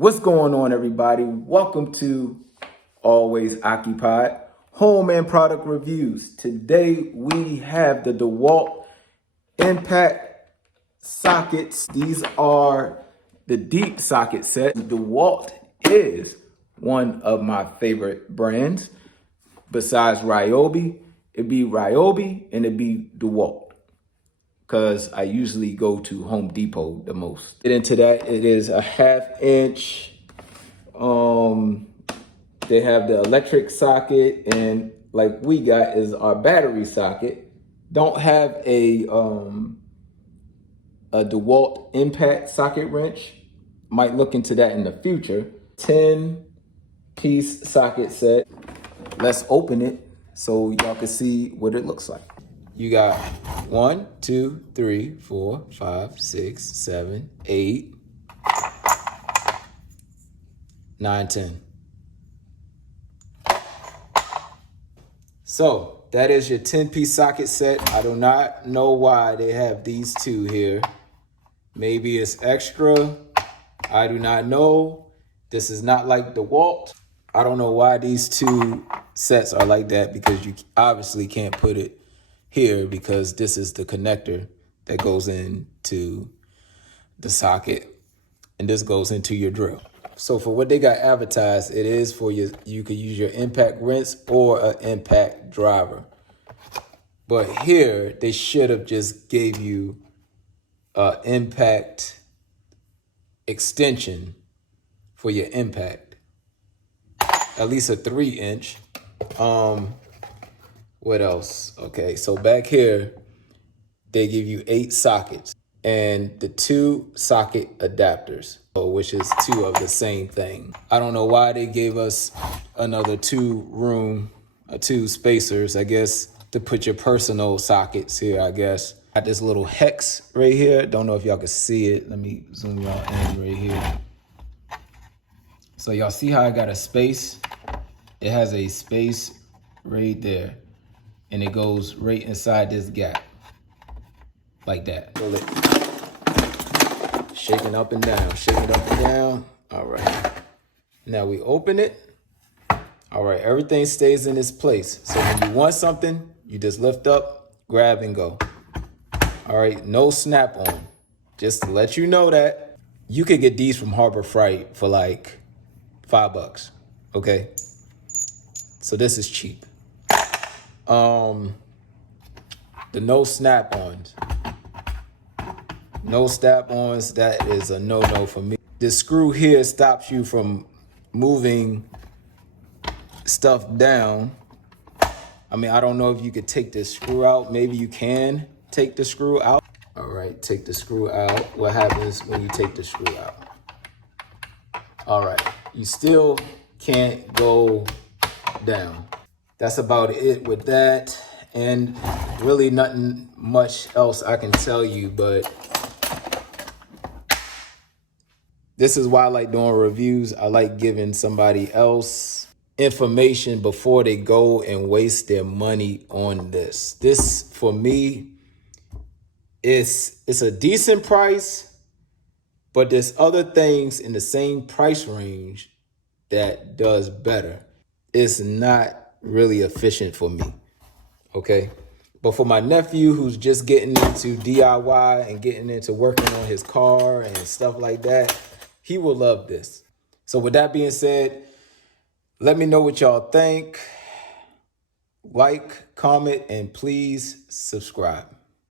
What's going on, everybody? Welcome to Always Occupied Home and Product Reviews. Today we have the DEWALT Impact Sockets. These are the deep socket set. DEWALT is one of my favorite brands. Besides Ryobi, it'd be Ryobi and it'd be DEWALT, because I usually go to Home Depot the most. Get into that, it is a 1/2 inch. They have the electric socket, and like we got is our battery socket. Don't have a DEWALT Impact Socket wrench. Might look into that in the future. 10-piece socket set. Let's open it so y'all can see what it looks like. You got 1, 2, 3, 4, 5, 6, 7, 8, 9, 10. So that is your 10-piece socket set. I do not know why they have these two here. Maybe it's extra. I do not know. This is not like DEWALT. I don't know why these two sets are like that, because you obviously can't put it here because this is the connector that goes into the socket, and this goes into your drill. So for what they got advertised, it is for you could use your impact wrench or an impact driver. But here they should have just gave you an impact extension for your impact, at least a 3-inch. What else? Okay, so back here, they give you 8 sockets and the 2 socket adapters, which is 2 of the same thing. I don't know why they gave us another 2 spacers, I guess, to put your personal sockets here, I guess. Got this little hex right here. Don't know if y'all can see it. Let me zoom y'all in right here. So y'all see how I got a space? It has a space right there, and it goes right inside this gap, like that. Pull it, shaking up and down, shaking up and down. All right, now we open it. All right, everything stays in its place. So when you want something, you just lift up, grab and go. All right, no snap on. Just to let you know that you could get these from Harbor Freight for like $5, okay? So this is cheap. The no snap-ons. No snap-ons, that is a no-no for me. This screw here stops you from moving stuff down. I mean, I don't know if you could take this screw out. Maybe you can take the screw out. All right, take the screw out. What happens when you take the screw out? All right, you still can't go down. That's about it with that, and really nothing much else I can tell you, but this is why I like doing reviews. I like giving somebody else information before they go and waste their money on this. This, for me, it's a decent price, but there's other things in the same price range that does better. It's not really efficient for me, okay? But for my nephew who's just getting into DIY and getting into working on his car and stuff like that, he will love this. So with that being said, let me know what y'all think. Like, comment, and please subscribe.